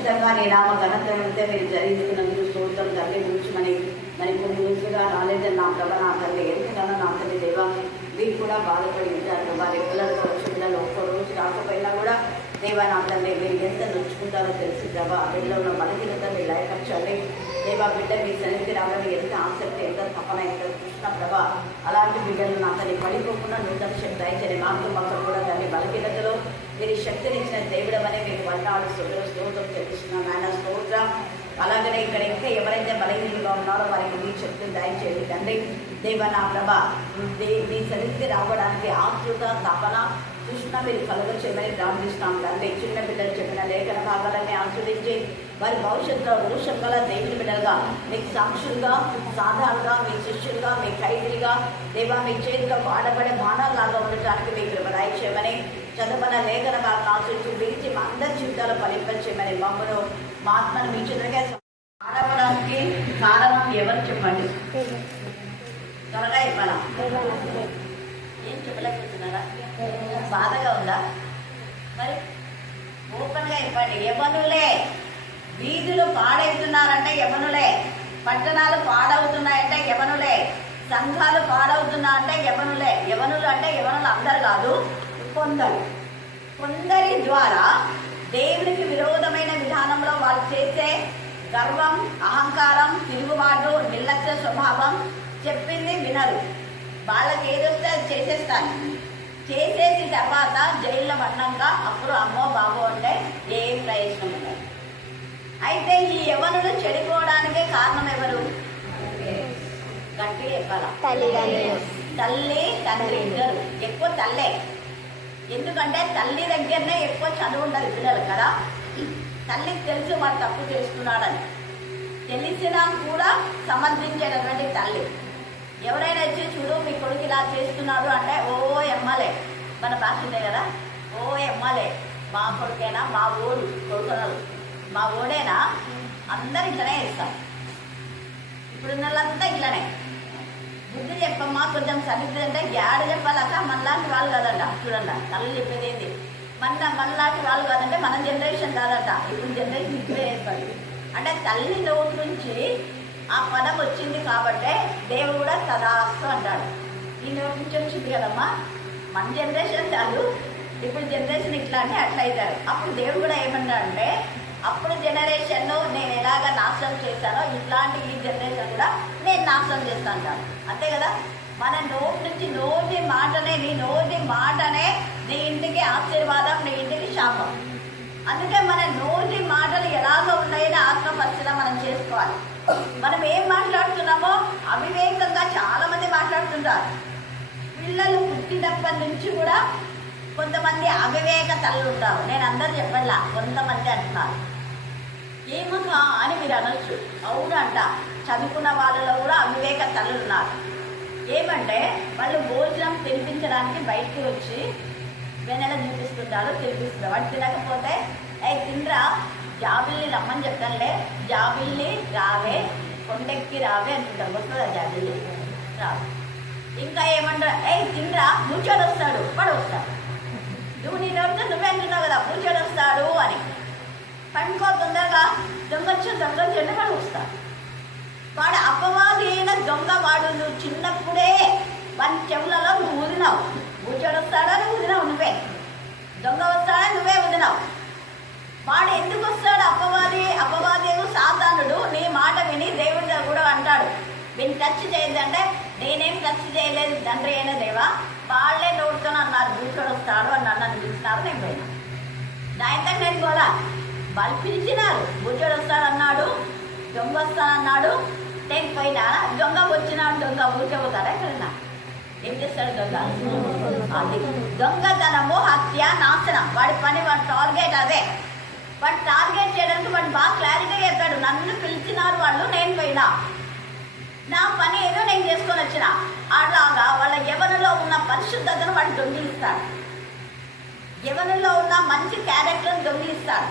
ఖచ్చితంగా నీ నామ ఘనత మీరు జరిగిస్తున్నందుకు స్తోత్రం తండ్రి. కూర్చుమని మరి కొన్ని రోజులుగా రాలేదని నా ప్రభ నా తల్లి ఎందుకన్నా నా తల్లి దేవా వీరు కూడా బాధపడి ఉంటారు. వారి పిల్లలతో వచ్చిందని ఒక్క రోజు రాకపోయినా కూడా దేవా నా తల్లి మీరు ఎంత నొచ్చుకుంటారో తెలిసి ప్రభా బిడ్డలో ఉన్న బలహీనత మీరు లయపరచండి. దేవా బిడ్డ మీ సన్నిధికి రావాలని ఎంత ఆసక్తి ఎంత తపన ఎంత కృష్ణ ప్రభా అలాంటి బిడ్డలు నా తల్లి పడిపోకుండా నూతన శక్తి అయితే మాకు మాకు కూడా తల్లి బలహీనతలో మీరు శక్తినిచ్చిన దేవుడమని మీకు వంటాడు స్తోత్రం చెల్లిస్తున్నాం ఆయన స్తోత్రం. అలాగనే ఇక్కడ ఇంకా ఎవరైతే బలహీనంగా ఉన్నారో వారికి మీ శక్తిని దయచేయండి తండ్రి. దేవ నా ప్రభ మీ సన్నిధికి రావడానికి ఆతృత తపన కృష్ణ మీరు కలుగ చేయమని ప్రార్థిస్తున్నాం తండ్రి. చిన్న బిడ్డలు చెప్పిన లేఖన భాగాలన్నీ ఆస్వాదించి వారి భవిష్యత్తులో రోషం గల దేవుని బిడ్డలుగా మీకు సాక్షులుగా సాధారణంగా మీ శిష్యులుగా మీ ఖైదీలుగా దేవా మీ చేతిలో వాడబడే బాణాలాగా ఉండటానికి మీకు కృప దయచేయమని చదువున లేఖన భాగాలను ఆశ్రయించి పిలిచి మా అందరి జీవితాలు ఫలింపచేయమని మమ్మను మా ఆత్మను మీ చిన్నగా ఆడవడానికి కారణం ఎవరు చెప్పండి త్వరగా ఇవ్వాలా ఏం చెప్పలేకపోతున్నారా? బాధగా ఉందా? మరి ఓపెన్గా ఇవ్వండి. యవనులే వీధులు పాడవుతున్నారంటే యవనులే, పట్టణాలు పాడవుతున్నాయంటే యవనులే, సంఘాలు పాడవుతున్నా అంటే యవనులే. యవనులు అంటే యవనులు అందరు కాదు, కొందరి ద్వారా దేవునికి విరోధమైన విధానంలో వాళ్ళు చేసే గర్వం అహంకారం తిరుగుబాటు నిర్లక్ష్య స్వభావం చెప్పింది వినరు. వాళ్ళకి ఏదొస్తే అది చేసేస్తారు. చేసేసి తర్వాత జైల్లో పడినాక అప్పుడు అమ్మో బాబో అంటే ఏం ప్రయోజనం ఉండదు. అయితే ఈ యవ్వనులు చెడిపోవడానికే కారణం ఎవరు? గట్టి చెప్పాలా? తల్లి తండ్రి ఇద్దరు. ఎక్కువ తల్లే, ఎందుకంటే తల్లి దగ్గరనే ఎక్కువ చదువు ఉండదు పిల్లలు కదా. తల్లికి తెలిసి వాడు తప్పు చేస్తున్నాడని తెలిసినా కూడా సమర్థించేటటువంటి తల్లి. ఎవరైనా వచ్చి చూడు మీ కొడుకు ఇలా చేస్తున్నాడు అంటే ఓ ఎమ్మాలే, మన భాష ఉందే కదా, ఓ ఎమ్మాలే మా కొడుకేనా, మా ఓడు కొడుకున్నారు, మా ఓడేనా, అందరు ఇట్లనే ఇస్తారు. ఇప్పుడున్న వాళ్ళంతా ఇట్లనే. బుద్ధి చెప్పమ్మా కొంచెం సరిగ్గా అంటే యాడ చెప్పాలక మనలాంటి వాళ్ళు కదంట. చూడండి తల్లి చెప్పేది ఏంటి, మనలాంటి వాళ్ళు కాదంటే మన జనరేషన్ కాదట, ఇప్పుడు జనరేషన్ ఇప్పుడే ఏర్పడి. అంటే తల్లి నోటి నుంచి ఆ పదం వచ్చింది కాబట్టే దేవుడు కూడా తదాస్తు అంటాడు. ఈ నోటి నుంచి వచ్చింది కదమ్మా, మన జనరేషన్ చాలు, ఇప్పుడు జనరేషన్ ఇట్లా అంటే అట్లా అవుతారు. అప్పుడు దేవుడు కూడా ఏమన్నాడంటే అప్పుడు జనరేషన్ను నేను ఎలాగ నాశనం చేశానో ఇట్లాంటి ఈ జనరేషన్ కూడా నేను నాశనం చేస్తాను అంటాడు. అంతే కదా. మన నోటి నుంచి నోటి మాటనే, నీ నోటి మాటనే నీ ఇంటికి ఆశీర్వాదం, నీ ఇంటికి శాపం. అందుకే మన నోటి మాటలు ఎలాగ ఉన్నాయని ఆత్మపరిశీలన మనం చేసుకోవాలి. మనం ఏం మాట్లాడుతున్నామో అవివేకంగా చాలా మంది మాట్లాడుతుంటారు. పిల్లలు పుట్టినప్పటి నుంచి కూడా కొంతమంది అవివేక తల్లు ఉంటారు. నేను అందరు చెప్పట్లా, కొంతమంది అంటున్నారు. ఏమో అని మీరు అనొచ్చు, అవునంట. చదువుకున్న వాళ్ళలో కూడా అవివేక తల్లు ఉన్నారు. ఏమంటే వాళ్ళు భోజనం తినిపించడానికి బయటకు వచ్చి వెనెల చూపిస్తుంటారు, తినిపిస్తున్నారు. వాడు తినకపోతే తినరా, జాబిల్ని రమ్మని చెప్తానులే, జాబిల్ని రావే, కొండెక్కి రావే అంటుంటారు. వస్తుందా జాబిల్ని? రావు. ఇంకా ఏమంటారు, తినరా, కూర్చొని వస్తాడు, వాడు వస్తాడు. నువ్వు నీ నోటితో నువ్వే అంటున్నావు కదా కూర్చొని వస్తాడు అని. పండుకో తొందరగా, దొంగొచ్చు అంటే వాడు వస్తాడు. వాడు అపవాది అయిన దొంగ. వాడు నువ్వు చిన్నప్పుడే వాడి చెవులలో నువ్వు ఊదినావు, కూర్చొని వస్తాడా నువ్వు ఊదినావు, నువ్వే దొంగ వస్తాడా నువ్వే ఊదినావు. వాడు ఎందుకు వస్తాడు? అపవాదేవు సాతానుడు నీ మాట విని దేవుడి కూడా అంటాడు, వీళ్ళు టచ్ చేయొద్దంటే నేనేం టచ్ చేయలేదు తండ్రి అయిన దేవా, వాళ్ళే నోడుతో అన్నారు కూర్చొని వస్తాడు అని నన్ను పిలిచినారు, నేను పోయినా. దాంతో నేను కూడా వాళ్ళు పిలిచినారు, కూర్చొని వస్తాడన్నాడు, దొంగ వస్తానన్నాడు, నేను పోయినా. దొంగ వచ్చినాడు, దొంగ ఊరిపోతాడా ఎక్కడన్నా? ఏం చేస్తాడు దొంగ? అది దొంగతనము, హత్య, నాశనం. వాడి పని, వాడి టార్గెట్ అదే. వాడు టార్గెట్ చేయడానికి వాడు బాగా క్లారిటీగా చెప్పాడు, నన్ను పిలిచినారు వాళ్ళు, నేను పోయినా, నా పని ఏదో నేను చేసుకొని వచ్చిన. అలాగా వాళ్ళ యవ్వనంలో ఉన్న పరిశుద్ధతను వాడు దొంగిలిస్తాడు, యవ్వనంలో ఉన్న మంచి క్యారెక్టర్ని దొంగిలిస్తాడు,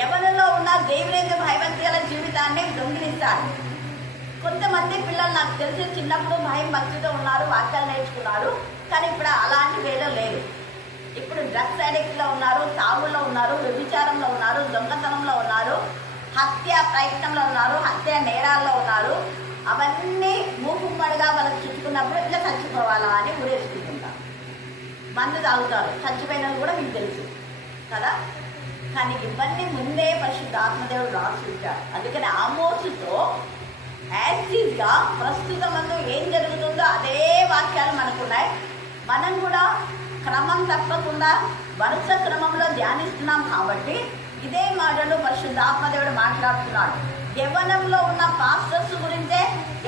యవ్వనంలో ఉన్న దేవుని భయభక్తుల జీవితాన్ని దొంగిలిస్తాడు. కొంతమంది పిల్లలు నాకు తెలిసి చిన్నప్పుడు భయం భక్తితో ఉన్నారు, వాక్యాలు నేర్చుకున్నారు, కానీ ఇప్పుడు అలాంటి వేలో లేదు. ఇప్పుడు డ్రగ్స్ అడిక్ట్లో ఉన్నారు, తాగుల్లో ఉన్నారు, వ్యభిచారంలో ఉన్నారు, దొంగతనంలో ఉన్నారు, ప్రయత్నంలో ఉన్నారు, హత్య నేరాల్లో ఉన్నారు. అవన్నీ మూకుమ్మడిగా వాళ్ళకి చుట్టుకున్నప్పుడు ఇట్లా చచ్చిపోవాలా అని ఊరేసుకుంటుంటారు. మందు తాగుతారు, చచ్చిపోయిన కూడా మీకు తెలుసు కదా. కానీ ఇవన్నీ ముందే పరిశుద్ధ ఆత్మదేవుడు రాసి ఉంటాడు. అందుకని ఆమోసుతో యాక్టివ్గా ప్రస్తుతమందు ఏం జరుగుతుందో అదే వాక్యాలు మనకున్నాయి. మనం కూడా క్రమం తప్పకుండా వరుస క్రమంలో ధ్యానిస్తున్నాం కాబట్టి ఇదే మాటలు పరిశుద్ధ ఆత్మదేవుడు మాట్లాడుతున్నాడు. యవ్వనంలో ఉన్న పాస్టర్స్ గురించే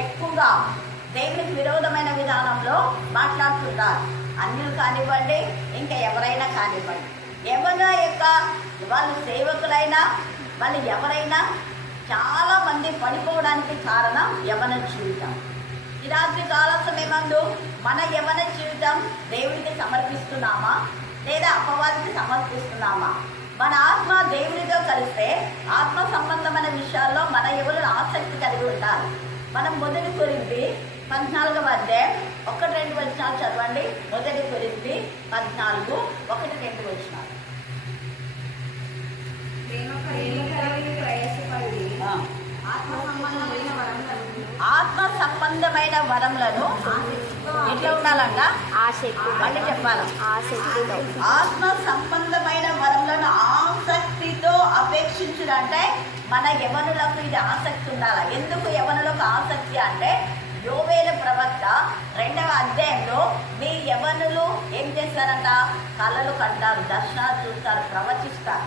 ఎక్కువగా దేవునికి విరోధమైన విధానంలో మాట్లాడుతుంటారు. అన్యులు కానివ్వండి, ఇంకా ఎవరైనా కానివ్వండి, యవ్వన యొక్క వాళ్ళు సేవకులైనా వాళ్ళు ఎవరైనా చాలా మంది పడిపోవడానికి కారణం యవ్వన జీవితం. ఈ రాత్రి కాల సమయమందు మన యవ్వన జీవితం దేవుడికి సమర్పిస్తున్నామా లేదా అపవాదికి సమర్పిస్తున్నామా? మన ఆత్మ దేవునితో కలిస్తే ఆత్మ సంబంధమైన విషయాల్లో మన ఎవరు ఆసక్తి కలిగి ఉంటారు. మనం 1 కొరింథీ 14వ అధ్యాయం 1-2 వచనాలు చదవండి. 1 కొరింథీ 14 1-2 వచనాలు. ఆత్మ సంబంధమైన వరములను ఎట్లా ఉండాలంట? మళ్ళీ చెప్పాలి. ఆత్మ సంబంధమైన వరములను ఆసక్తితో అపేక్షించుడంటే మన యవనులకు ఇది ఆసక్తి ఉండాలి. ఎందుకు యవనులకు ఆసక్తి అంటే యోవేలు ప్రవక్త 2వ అధ్యాయంలో మీ యవనులు ఏం చేస్తారంట? కళలు కంటారు, దర్శనాలు చూస్తారు, ప్రవచిస్తారు.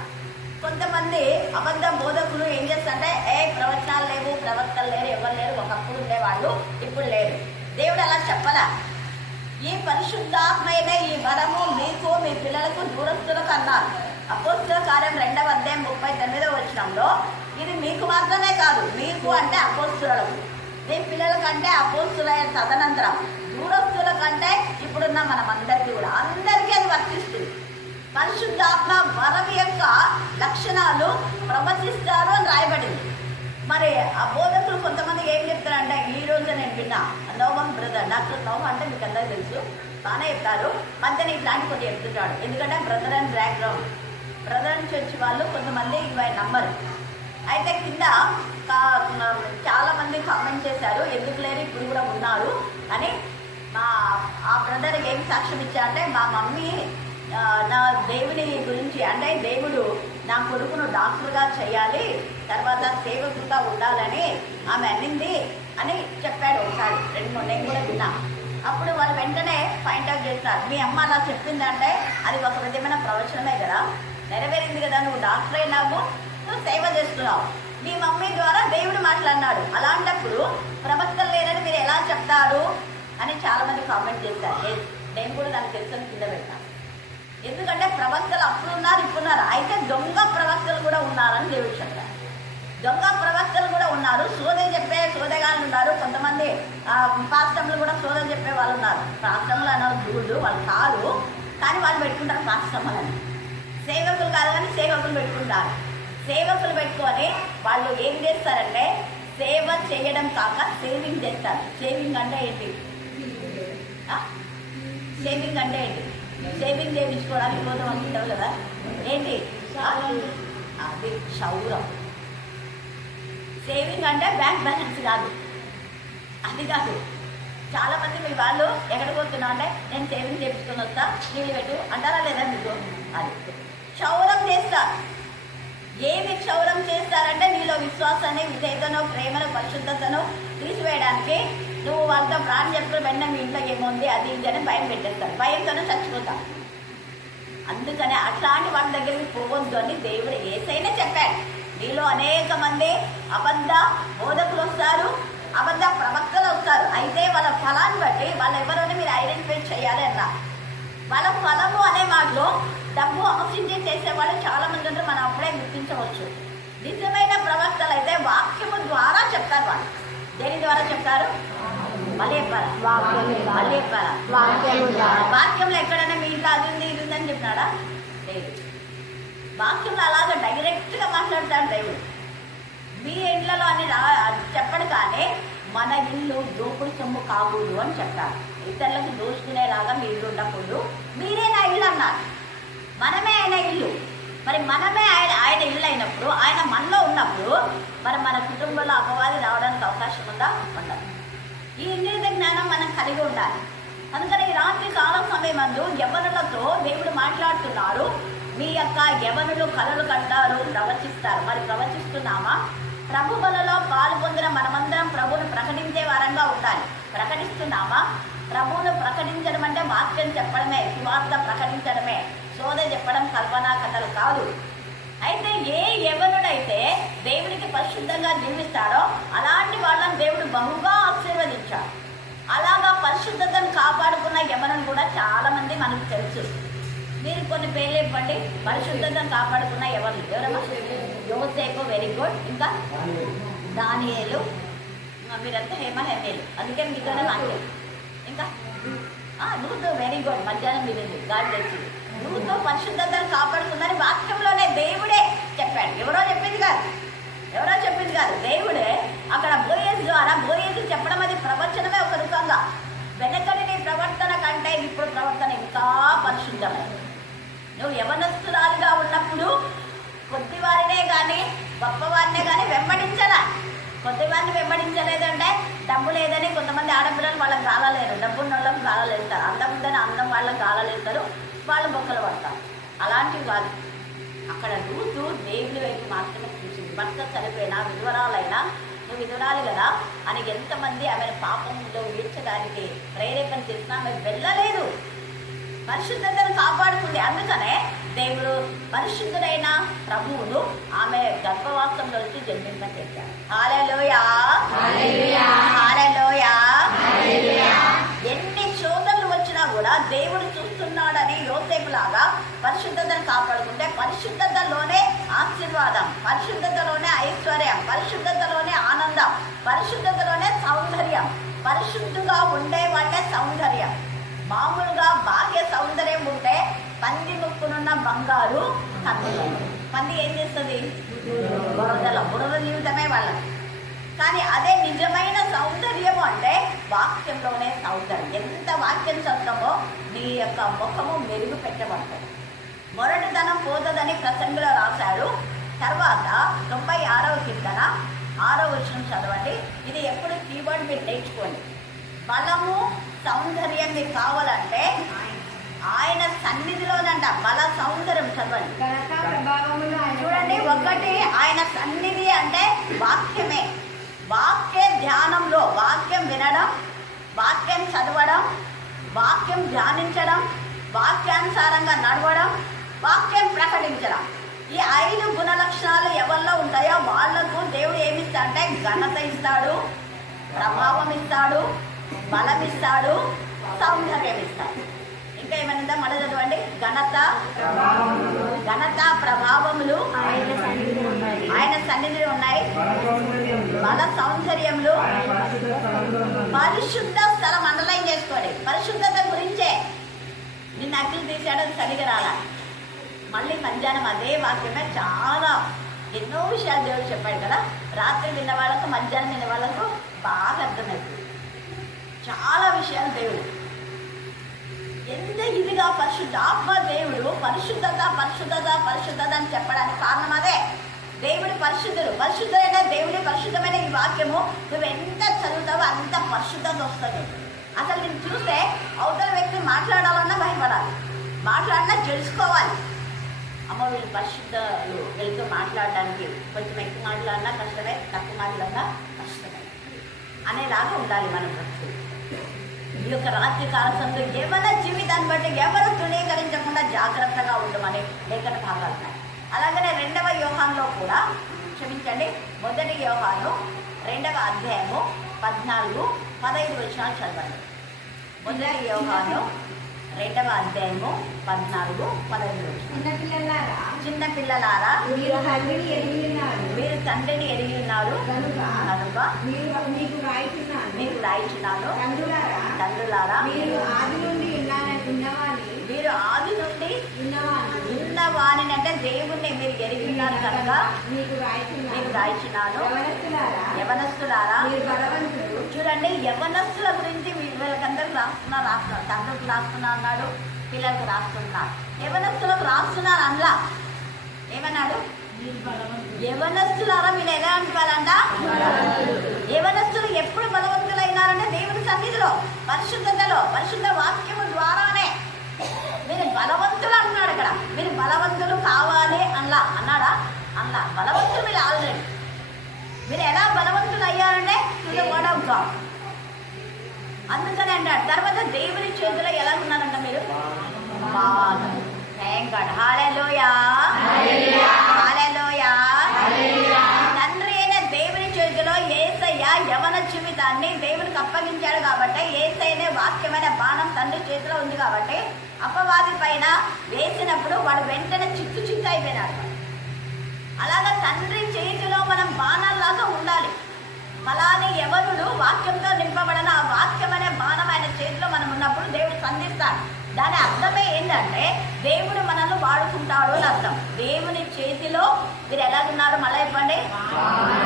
కొంతమంది అబద్ధ బోధకులు ఏం చేస్తారంటే ప్రవచనాలు లేవు, ప్రవక్తలు లేరు, ఎవరు లేరు, ఒకప్పుడు ఉండేవాళ్ళు ఇప్పుడు లేరు. దేవుడు అలా చెప్పలా. ఈ పరిశుద్ధాత్మైన ఈ వరము మీకు మీ పిల్లలకు దూరస్తులకు అన్నారు. అపోస్తుల కార్యం 2వ అధ్యాయం 39వ వచనంలో ఇది మీకు మాత్రమే కాదు, మీకు అంటే అపోస్తులకు, మీ పిల్లలకంటే అపోస్తులైన తదనంతరం దూరస్తుల కంటే ఇప్పుడున్న మనం అందరికీ కూడా అందరికీ అది వర్తిస్తుంది. పరిశుద్ధాత్మ వరం యొక్క లక్షణాలు ప్రవచిస్తారు అని రాయబడింది. మరి ఆ బోధకులు కొంతమంది ఏం చెప్తారంటే, ఈ రోజు నేను విన్నా నోవన్ బ్రదర్, డాక్టర్ నోవా అంటే మీకు అందరికీ తెలుసు, బాగానే చెప్తారు. మధ్యన ఇట్లాంటి కొన్ని చెప్తుంటాడు. ఎందుకంటే బ్రదర్ అండ్ బ్యాక్గ్రౌండ్, బ్రదర్ అని చర్చి వాళ్ళు కొంతమంది ఇవి నమ్మరు. అయితే కింద చాలామంది కామెంట్ చేశారు, ఎందుకు లేరు ఇప్పుడు కూడా ఉన్నారు అని. ఆ బ్రదర్ ఏం సాక్ష్యం ఇచ్చారంటే, మా మమ్మీ నా దేవుని గురించి అంటే దేవుడు నా కొడుకును డాక్టర్గా చేయాలి, తర్వాత సేవకుగా ఉండాలని ఆమె అనింది అని చెప్పాడు ఒకసారి. 2-3 నేను కూడా విన్నా. అప్పుడు వాళ్ళు వెంటనే పాయింట్ అవుట్ చేస్తారు, మీ అమ్మ అలా చెప్పిందంటే అది ఒక విధమైన ప్రవచనమే కదా, నెరవేరింది కదా, నువ్వు డాక్టర్ అయినావు, నువ్వు సేవ చేస్తున్నావు, మీ మమ్మీ ద్వారా దేవుడు మాట్లాడినాడు, అలాంటప్పుడు ప్రవక్తలు లేరని మీరు ఎలా చెప్తారు అని చాలామంది కామెంట్ చేస్తారు. నేను కూడా దానికి తెలుసుని కింద పెట్టాను. ఎందుకంటే ప్రవక్తలు అప్పుడు ఉన్నారు, ఇప్పుడున్నారు. అయితే దొంగ ప్రవక్తలు కూడా ఉన్నారని దేవుడు చెప్పారు. దొంగ ప్రవక్తలు కూడా ఉన్నారు, సోదలు చెప్పే సోదగాళ్ళు ఉన్నారు. కొంతమంది పాస్టర్లు కూడా సోదలు చెప్పే వాళ్ళు ఉన్నారు. పాస్టర్లు అన్నారు దూళ్ళు వాళ్ళు కాదు, కానీ వాళ్ళు పెట్టుకుంటారు పాస్టర్లని. సేవకులు కాదు కానీ సేవకులు పెట్టుకుంటారు. సేవకులు పెట్టుకొని వాళ్ళు ఏం చేస్తారంటే సేవ చేయడం కాక సేవింగ్ చేస్తారు. సేవింగ్ అంటే ఏంటి? సేవింగ్ అంటే ఏంటి? సేవింగ్ చేయించుకోవడానికి పోతాం అనుకుంటావు కదా, ఏంటి అది క్షౌరం. సేవింగ్ అంటే బ్యాంక్ బ్యాలెన్స్ కాదు, అది కాదు. చాలామంది మీ వాళ్ళు ఎక్కడికి పోతున్నా అంటే నేను సేవింగ్ చేయించుకొని వస్తా, నీళ్ళు పెట్టు అంటారా లేదా మీకు? అది క్షౌరం చేస్తారు. ఏమి క్షౌరం చేస్తారంటే నీలో విశ్వాసాన్ని, విధేయతను, ప్రేమను, పరిశుద్ధతను తీసివేయడానికి నువ్వు వాళ్ళతో ప్రాణం చెప్పుకుని వెంటనే మీ ఇంట్లో ఏముంది అది ఇది అని భయం పెట్టేస్తారు, భయంతోనే చచ్చిపోతాం. అందుకని అట్లాంటి వాళ్ళ దగ్గరికి పోవద్దు అని దేవుడు యేసయ్యనే చెప్పాడు. నీలో అనేక మంది అబద్ధ బోధకులు వస్తారు, అబద్ధ ప్రవక్తలు వస్తారు. అయితే వాళ్ళ ఫలాన్ని బట్టి వాళ్ళు ఎవరోని మీరు ఐడెంటిఫై చేయాలి అన్న. వాళ్ళ ఫలము అనే మాటలో డబ్బు ఆశించి చేసేవాళ్ళు చాలా మంది ఉంటారు, మనం అప్పుడే గుర్తించవచ్చు. నిజమైన ప్రవక్తలు అయితే వాక్యము ద్వారా చెప్తారు. వాళ్ళు దేని ద్వారా చెప్తారు? మళ్ళీ చెప్పారా? మళ్ళీ చెప్పారా? వాక్యంలో ఎక్కడైనా మీ ఇంట్లో అది ఉంది ఇది ఉందని చెప్పినాడా? లేదు. వాక్యంలో అలాగా డైరెక్ట్గా మాట్లాడతాడు దేవుడు. మీ ఇండ్లలో అని చెప్పడు, కానీ మన ఇల్లు దోపుడు సొమ్ము కాకూడదు అని చెప్తారు. ఇతరులకు దోచుకునేలాగా మీ ఇల్లు ఉండకూడదు, మీరే నా ఇల్లు అన్నారు. మనమే అయిన ఇల్లు. మరి మనమే ఆయన ఇల్లు అయినప్పుడు, ఆయన మనలో ఉన్నప్పుడు మరి మన కుటుంబంలో అపవాది రావడానికి అవకాశం ఉందా? ఉండదు. ఈ ఇంగిత జ్ఞానం మనం కలిగి ఉండాలి. అందుకని ఈ రాత్రి కాలం సమయమందు యవనులతో దేవుడు మాట్లాడుతున్నారు. మీ యొక్క యవనులు కలలు కంటారు, ప్రవచిస్తారు. మరి ప్రవచిస్తున్నామా? ప్రభు బలలో పాల్పొందిన మనమందరం ప్రభువును ప్రకటించే వారంగా ఉండాలి. ప్రకటిస్తున్నామా? ప్రభువును ప్రకటించడం అంటే వాక్యం చెప్పడమే, సువార్త ప్రకటించడమే, సోద చెప్పడం, కల్పనా కథలు కాదు. అయితే ఏ యవనుడైతే దేవునికి పరిశుద్ధంగా జీవిస్తాడో అలాంటి వాళ్ళని దేవుడు బహుగా ఆశీర్వదించాడు. అలాగా పరిశుద్ధతను కాపాడుకున్న యవనులు కూడా చాలా మంది మనకు తెలుసు. మీరు కొన్ని పేర్లు ఇవ్వండి. పరిశుద్ధతను కాపాడుకున్న ఎవరు? ఎవరమ్మా? యోసేపు వెరీ గుడ్. ఇంకా దానియేలు, మీరంతా హేమేలు. అందుకే మీతోనే వాక్యం. ఇంకా రూత్ వెరీ గుడ్. మధ్యాహ్నం మీరింది గాడ్ తెచ్చి రూత్ పరిశుద్ధతను కాపాడుకుందని వాక్యంలోనే దేవుడే చెప్పాడు. ఎవరో చెప్పింది కాదు, దేవుడే అక్కడ బోయేజు ద్వారా బోయేజు చెప్పడం. అది ప్రవచనమే ఒక రూపంగా. వెనకటి నీ ప్రవర్తన కంటే ఇప్పుడు ప్రవర్తన ఇంకా పరిశుద్ధమైంది. నువ్వు యవనస్తురాలుగా ఉన్నప్పుడు కొద్దివారినే కానీ గొప్పవారినే కానీ వెంబడించరా. కొద్దివారిని వెంబడించలేదంటే డబ్బు లేదని కొంతమంది ఆడపిల్లలు వాళ్ళకి గాలలేరు, డబ్బున్న వాళ్ళకి గాలలేస్తారు. అందం ఉందని అందం వాళ్ళకి గాలలేస్తారు, వాళ్ళు బొక్కలు పడతారు. అలాంటివి కాదు. అక్కడ రూతు దేవుని వైపు మాత్రమే చూసింది. భర్త చనిపోయినా విధవరాలైనా నువ్వు విధవరాలు కదా అని ఎంతమంది ఆమెను పాపంలో వీడ్చడానికి ప్రేరేపణ చేసినా ఆమె వెళ్ళలేదు. పరిశుద్ధతను కాపాడుకుంది. అందుకనే దేవుడు పరిశుద్ధుడైన ప్రభువును ఆమె గర్భవాసంలో వచ్చి జన్మింపచేశాడు. హల్లెలూయా, హల్లెలూయా. ఎన్ని శోధనలు వచ్చినా కూడా దేవుడు చూస్తున్నాడని యోసేపు లాగా పరిశుద్ధతను కాపాడుకుంటే పరిశుద్ధతలోనే ఆశీర్వాదం, పరిశుద్ధతలోనే ఐశ్వర్యం, పరిశుద్ధతలోనే ఆనందం, పరిశుద్ధతలోనే సౌందర్యం. పరిశుద్ధంగా ఉండేవాటే సౌందర్యం. మామూలుగా బాహ్య సౌందర్యం ఉంటే పంది ముక్కునున్న బంగారు కన్నులు. పంది ఏం చేస్తుంది? బురద జీవితమే వాళ్ళకి. కానీ అదే నిజమైన సౌందర్యము అంటే వాక్యంలోనే సౌందర్యం. ఎంత వాక్యం చదువుతామో నీ యొక్క ముఖము మెరుగు పెట్టబడుతుంది. మొరటితనం పోతుందని ప్రసంగిలో రాశాడు. తర్వాత 96వ కీర్తన 6వ వచనం చదవండి. ఇది ఎప్పుడు కీవర్డ్ మీరు నేర్చుకోండి. బలము సౌందర్యం మీకు కావాలంటే ఆయన సన్నిధిలోనంట బల సౌందర్యం చదవండి. చూడండి, ఒకటి ఆయన సన్నిధి అంటే వాక్యమే. వాక్య ధ్యానంలో వాక్యం వినడం, వాక్యం చదవడం, వాక్యం ధ్యానించడం, వాక్యానుసారంగా నడవడం, వాక్యం ప్రకటించడం. ఈ 5 గుణ లక్షణాలు ఎవరిలో ఉంటాయో వాళ్లకు దేవుడు ఏమిస్తాడంటే ఘనత ఇస్తాడు, ప్రభావం ఇస్తాడు, బలం ఇస్తాడు, సౌందర్యం ఇస్తాడు. ఇంకా ఏమైనా మళ్ళీ చదవండి. ఘనత ప్రభావములు ఆయన సన్నిధిలో ఉన్నాయి. బల సౌందర్యములు, పరిశుద్ధ స్థలం. అండర్లైన్ చేసుకోండి. పరిశుద్ధత గురించే నిన్న అగ్ని తీసేయడం సరిగా రాలా. మళ్ళీ మధ్యాహ్నం అదే వాక్యమే. చాలా ఎన్నో విషయాలు దేవుడు చెప్పాడు కదా. రాత్రి విన్న వాళ్ళకు మధ్యాహ్నం విన్న వాళ్ళకు బాగా అర్థమవుతుంది. చాలా విషయాలు దేవుడు ఎంత ఇదిగా పరిశుద్ధాత్మ దేవుడు పరిశుద్ధత అని చెప్పడానికి కారణం అదే. దేవుడి పరిశుద్ధుడైన దేవుడి పరిశుద్ధమైన ఈ వాక్యము నువ్వు ఎంత చదువుతావో అంత పరిశుద్ధత వస్తుంది. అసలు నేను చూస్తే అవతల వ్యక్తి మాట్లాడాలన్నా భయపడాలి, మాట్లాడినా తెలుసుకోవాలి. అమ్మ వీళ్ళు పరిశుద్ధులు, వీళ్ళతో మాట్లాడడానికి కొంచెం ఎక్కువ మాట్లాడినా కష్టమే, తక్కువ మాట్లాడినా కష్టమే అనేలాగా ఉండాలి మనం. ఈ యొక్క రాత్రి కాల సమయంలో ఏమైనా జీవితాన్ని బట్టి ఎవరు తృణీకరించకుండా జాగ్రత్తగా ఉండమని లేఖన భాగాలు ఉన్నాయి. అలాగనే 2వ యోహానులో కూడా క్షమించండి 1 యోహాను 2వ అధ్యాయము 14-15 వచనాలు చదవండి. 1 యోహాను 2వ అధ్యాయము 14-15 వచనాలు. చిన్న పిల్లలారా మీరు తండ్రిని ఎరిగి ఉన్నారు కనుక మీకు రాయిచున్నాను. తండ్రులారా మీరు ఆది నుండి ఉన్నవాని అంటే దేవుణ్ణి మీరు ఎరిగి ఉన్నారు కనుక మీకు రాయిచున్నాను. యవనస్తులారా చూడండి, యవనస్తుల గురించి వీళ్ళకందరికి రాస్తున్నారు. తండ్రులకు రాస్తున్నా అన్నాడు, పిల్లలకు రాస్తున్నారు. యవనస్తులకు రాస్తున్నారు అందులో. ఏమన్నాడు? యవనస్తులారా మీరు ఎలాంటి వాళ్ళంట? యవనస్తులు ఎప్పుడు బలవంతులైనారంటే దేవుని సన్నిధిలో, పరిశుద్ధతలో, పరిశుద్ధ వాక్యము ద్వారానే. మీరు బలవంతులు అంటున్నాడు ఇక్కడ. మీరు బలవంతులు కావాలి అన్నాడా? బలవంతులు మీరు ఆల్రెడీ. మీరు ఎలా బలవంతులు అయ్యారంటే టు వర్డ్ ఆఫ్ గాడ్. అందుకని అంటాడు. తర్వాత దేవుని చేతిలో ఎలా ఉన్నారంట మీరు? Thank God. Hallelujah, hallelujah. తండ్రి అయిన దేవుని చేతిలో యేసయ్య యవన జీవితాన్ని దేవునికి అప్పగించాడు కాబట్టి, యేసయ్యనే వాక్యమైన బాణం తండ్రి చేతిలో ఉంది కాబట్టి అపవాది పైన వేసినప్పుడు వాడు వెంటనే చిత్తు అయిపోయినాడు. అలాగా తండ్రి చేతిలో మనం బాణంలాగా ఉండాలి. ఫలాని యవనుడు వాక్యంతో నింపబడిన ఆ వాక్యం అనే బాణం ఆయన చేతిలో మనం ఉన్నప్పుడు దేవుడు సంధిస్తాడు. దాని అర్థమే ఏంటంటే దేవుడు మనల్ని వాడుకుంటాడు అని అర్థం. దేవుని చేతిలో మీరు ఎలాగున్నారు? మళ్ళీ చెప్పండి.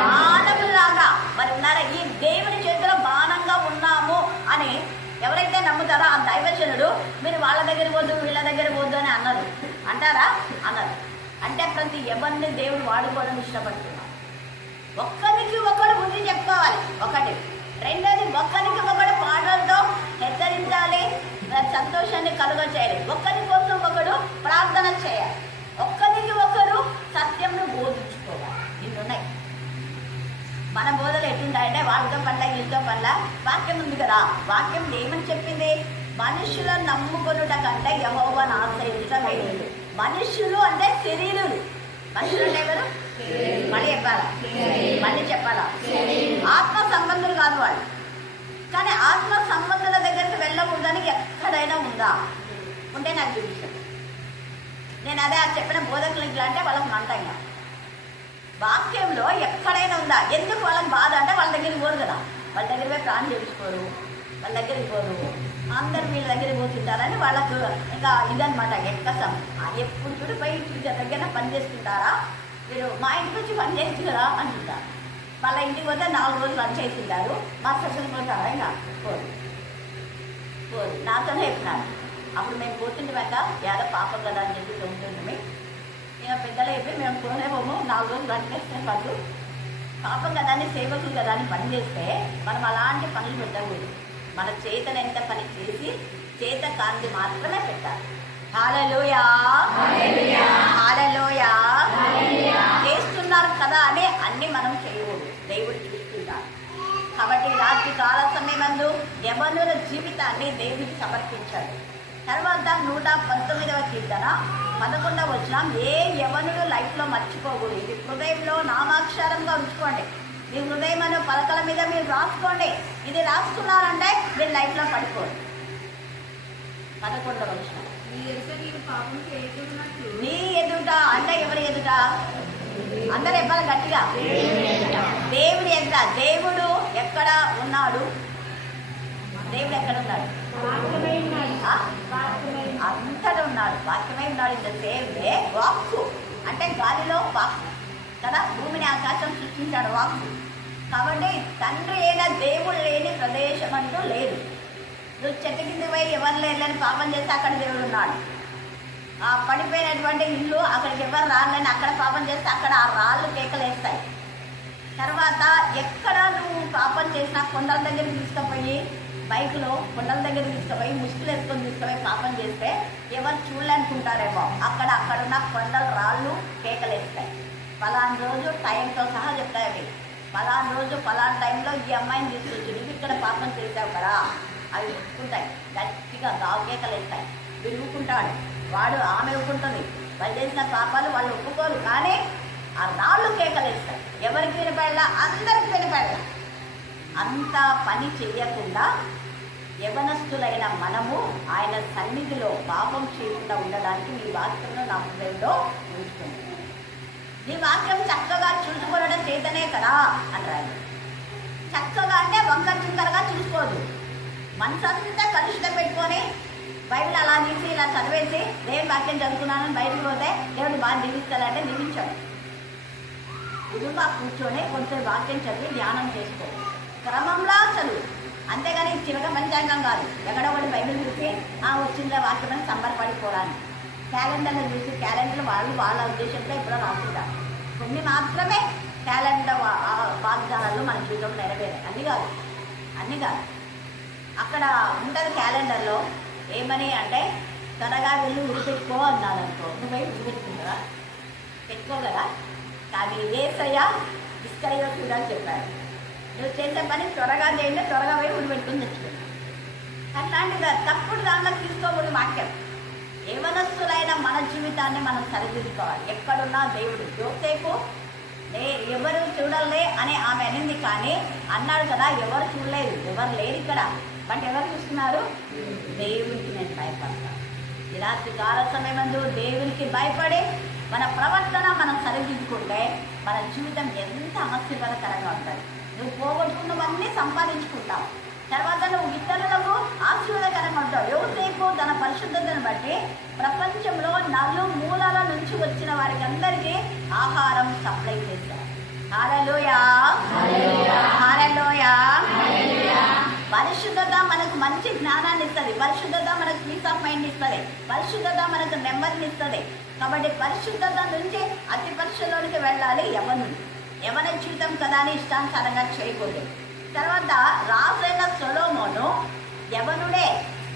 బాణములాగా మరి ఉన్నారా? ఈ దేవుని చేతిలో బాణంగా ఉన్నాము అని ఎవరైతే నమ్ముతారో ఆ దైవజనుడు మీరు వాళ్ళ దగ్గర పోద్దు, వీళ్ళ దగ్గర పోద్దు అని అంటారా? అన్నారు. అంటే ప్రతి ఎవరిని దేవుడు వాడుకోవడం ఇష్టపడుతున్నాడు. ఒక్కరికి ఒకడు బుద్ధి చెప్పుకోవాలి, ఒకటి. రెండోది, ఒక్కరికి ఒకడు పాటలతో హెచ్చరించాలి, సంతోషాన్ని కలుగచేయాలి. ఒక్కరి కోసం ఒకడు ప్రార్థన చేయాలి, ఒక్కరికి ఒకరు సత్యంను బోధించుకోవాలి. ఇన్నున్నాయి. మన బోధలు ఎట్లుంటాయంటే వాళ్ళతో పనుల వీళ్ళతో పనుల. వాక్యం ఉంది కదా, వాక్యం ఏమని చెప్పింది? మనుషులను నమ్ముకొనుట కంటే యెహోవాను ఆశ్రయించడం మేలు. మనుషులు అంటే శరీరులు. మనుషులు అంటే ఎవరు? మళ్ళీ చెప్పాలా? ఆత్మ సంబంధులు కాదు వాళ్ళు. కానీ ఆత్మ సంబంధుల దగ్గరికి వెళ్ళకూడదని ఎక్కడైనా ఉందా? ఉంటే నాకు చూపించాను. నేను అదే చెప్పిన బోధకులు ఇట్లా అంటే వాళ్ళకి మంటంగా. వాక్యంలో ఎక్కడైనా ఉందా? ఎందుకు వాళ్ళకి బాధ అంటే వాళ్ళ దగ్గరికి పోరు కదా, వాళ్ళ దగ్గర పోయి ప్రాణం చేయించుకోరు, వాళ్ళ దగ్గరికి పోరు, అందరు వీళ్ళ దగ్గరికి పోతుంటారని వాళ్ళకు ఇంకా ఇదనమాట ఎక్కసం. ఎప్పుడు చూడు పోయి దగ్గర పని చేసుకుంటారా మీరు? మా ఇంటికి వచ్చి పని చేస్తుంటారా అంటుంటారు. వాళ్ళ ఇంటికి పోతే 4 రోజులు పని చేస్తుంటారు. మా సొసైటీ పోతారా? ఇంకా పోరు. నాతోనే చెప్పినారు. అప్పుడు మేము పోతుండేవాక ఏదో పాపం కదా అని చెప్పి ఉంటుండే. ఇక పెద్దలు అయిపోయి మేము పోనేమో 4 రోజులు పని చేస్తే వాళ్ళు పాపం కదా అని, సేవకులు కదా అని పని చేస్తే మనం అలాంటి పనులు పెట్టకూడదు. మన చేతను ఎంత పని చేసి చేత కాంతి మాత్రమే పెట్టాలి. హల్లెలూయా, హల్లెలూయా. చేస్తున్నారు కదా అని అన్ని మనం చేయకూడదు, దేవుడు చూస్తుంటారు. కాబట్టి రాత్రి కాల సమయమందు యవనుల జీవితాన్ని దేవుడికి సమర్పించాడు. తర్వాత 119వ కీర్తన 11వ వచనం, ఏ యవనుడు లైఫ్లో మర్చిపోకూడదు. ఇది హృదయంలో నామాక్షరంగా ఉంచుకోండి. మీ హృదయం అనే పలకల మీద మీరు రాసుకోండి. ఇది రాసుకున్నారంటే మీరు లైఫ్లో పడిపోండి. 11వ వచనం, నీ ఎదుట అంటే ఎవరి ఎదుట? అందరు చెప్పాలి గట్టిగా. దేవుడి ఎదుట. దేవుడు ఎక్కడ ఉన్నాడు? దేవుడు ఎక్కడ ఉన్నాడు? అంతటా ఉన్నాడు. వాక్యమై ఉన్నాడు. ఇంత సేవే వాక్కు అంటే గాలిలో వాక్కు కదా. భూమిని ఆకాశం సృష్టించాడు వాక్కు. కాబట్టి తండ్రి అయిన దేవుడు లేని ప్రదేశం అంటూ లేదు. నువ్వు చెట్టు కింద పోయి ఎవరు లేదని పాపం చేస్తే అక్కడ దేవుడు ఉన్నాడు. ఆ పడిపోయినటువంటి ఇల్లు అక్కడికి ఎవరు రాళ్ళని అక్కడ పాపం చేస్తే అక్కడ ఆ రాళ్ళు కేకలేస్తాయి. తర్వాత ఎక్కడ నువ్వు పాపం చేసినా కొండల దగ్గరికి తీసుకుపోయి, బైక్లో కొండల దగ్గరికి తీసుకుపోయి ముసుగులు వేసుకొని తీసుకుపోయి పాపం చేస్తే ఎవరు చూడాలనుకుంటారేమో అక్కడున్న కొండల రాళ్ళు కేకలేస్తాయి. ఫలానా రోజు టైంతో సహా చెప్తాయి అవి. ఫలానా రోజు ఫలానా టైంలో ఈ అమ్మాయిని తీసుకొచ్చి నువ్వు ఇక్కడ పాపం చేసావు కదా, అవి ఒప్పుకుంటాయి. గట్టిగా గావు కేకలేస్తాయి. విరుగుకుంటాడు వాడు, ఆమె ఒప్పుకుంటుంది. వాళ్ళు చేసిన పాపాలు వాళ్ళు ఒప్పుకోరు, కానీ ఆ రాళ్ళు కేకలేస్తాయి. ఎవరికి వినపడలా? అందరికి వినపడలా. అంత పని చెయ్యకుండా యవనస్తులైన మనము ఆయన సన్నిధిలో పాపం చేయకుండా ఉండడానికి నీ వాక్యంలో నా హృదయంలో ఉంచుకుంది. నీ వాక్యం చక్కగా చూసుకోవడం చేతనే కదా అంటారు. చక్కగా అంటే వంకర చుంకరగా చూసుకోదు. మనసంతా కలుషితం పెట్టుకొని బైబిల్ అలా తీసి ఇలా చదివేసి దేవుని వాక్యం చదువుకున్నానని బయటకు పోతే దేవుడు బాగా దీవిస్తాడంటే దీవించాడు. ఇదిగా కూర్చొని కొంచెం వాక్యం చదివి ధ్యానం చేసుకో, క్రమంలా చదువు. అంతేగాని చివరిగా పంచాంగం కాదు. ఎక్కడో ఒకటి బైబిల్ చూసి వచ్చిందా వాక్యం అని సంబరపడిపోరాని. క్యాలెండర్ని చూసి క్యాలెండర్ వాళ్ళ ఉద్దేశంతో ఎప్పుడో రాసుకుంటారు. కొన్ని మాత్రమే క్యాలెండర్ వాగ్దానాలు మన జీవితంలో నెరవేరాయి, అన్నీ కాదు. అక్కడ ఉంటుంది క్యాలెండర్లో ఏమని అంటే త్వరగా వెళ్ళి ఉడిపెట్టుకో అన్నాడు అనుకో, నువ్వు పోయి ఉడిపెట్టుకుంటారా? పెట్టుకో కదా. కానీ యేసయ్య ఇస్కరియోతీయుడు చెప్పాడు, నువ్వు చేసే పని త్వరగా చేయండి, త్వరగా పోయి ఉడిపెట్టుకుని తెచ్చుకున్నాను. అట్లాంటిది తప్పుడు దాంట్లో తీసుకోకూడదు వాక్యం. యవనస్తులైన మన జీవితాన్ని మనం సరిదిద్దుకోవాలి. ఎక్కడున్నా దేవుడు యోసేపు ఎవరు చూడలే అని ఆమె అనింది, కానీ అన్నాడు కదా ఎవరు చూడలేదు, ఎవరు లేరు ఇక్కడ, బట్ ఎవరు చూస్తున్నారు? దేవునికి నేను భయపడతాను. ఇలాంటి కాల సమయమందు దేవునికి భయపడి మన ప్రవర్తన మనం సరిదిద్దుకుంటే మన జీవితం ఎంత ఆశీర్వాదకరంగా ఉంటుంది. నువ్వు పోగొట్టుకున్నవన్నీ సంపాదించుకుంటావు, తర్వాత నువ్వు ఇతరులకు ఆశీర్వాదకరంగా ఉంటావు. యోసేపు తన పరిశుద్ధతను బట్టి ప్రపంచంలో నలుమూలల నుంచి వచ్చిన వారికి అందరికీ ఆహారం సప్లై చేశారు. హల్లెలూయా, హల్లెలూయా. పరిశుద్ధత మనకు మంచి జ్ఞానాన్ని ఇస్తుంది, పరిశుద్ధత మనకు పీస్ ఆఫ్ మైండ్ ఇస్తుంది, పరిశుద్ధత మనకు నెమ్మదిని ఇస్తుంది. కాబట్టి పరిశుద్ధత నుంచి అతి పరిశుద్ధలోనికి వెళ్ళాలి. యవన జీవితం కదా అని ఇష్టానుసారంగా చేయకూడదు. తర్వాత రాజైన సొలొమోను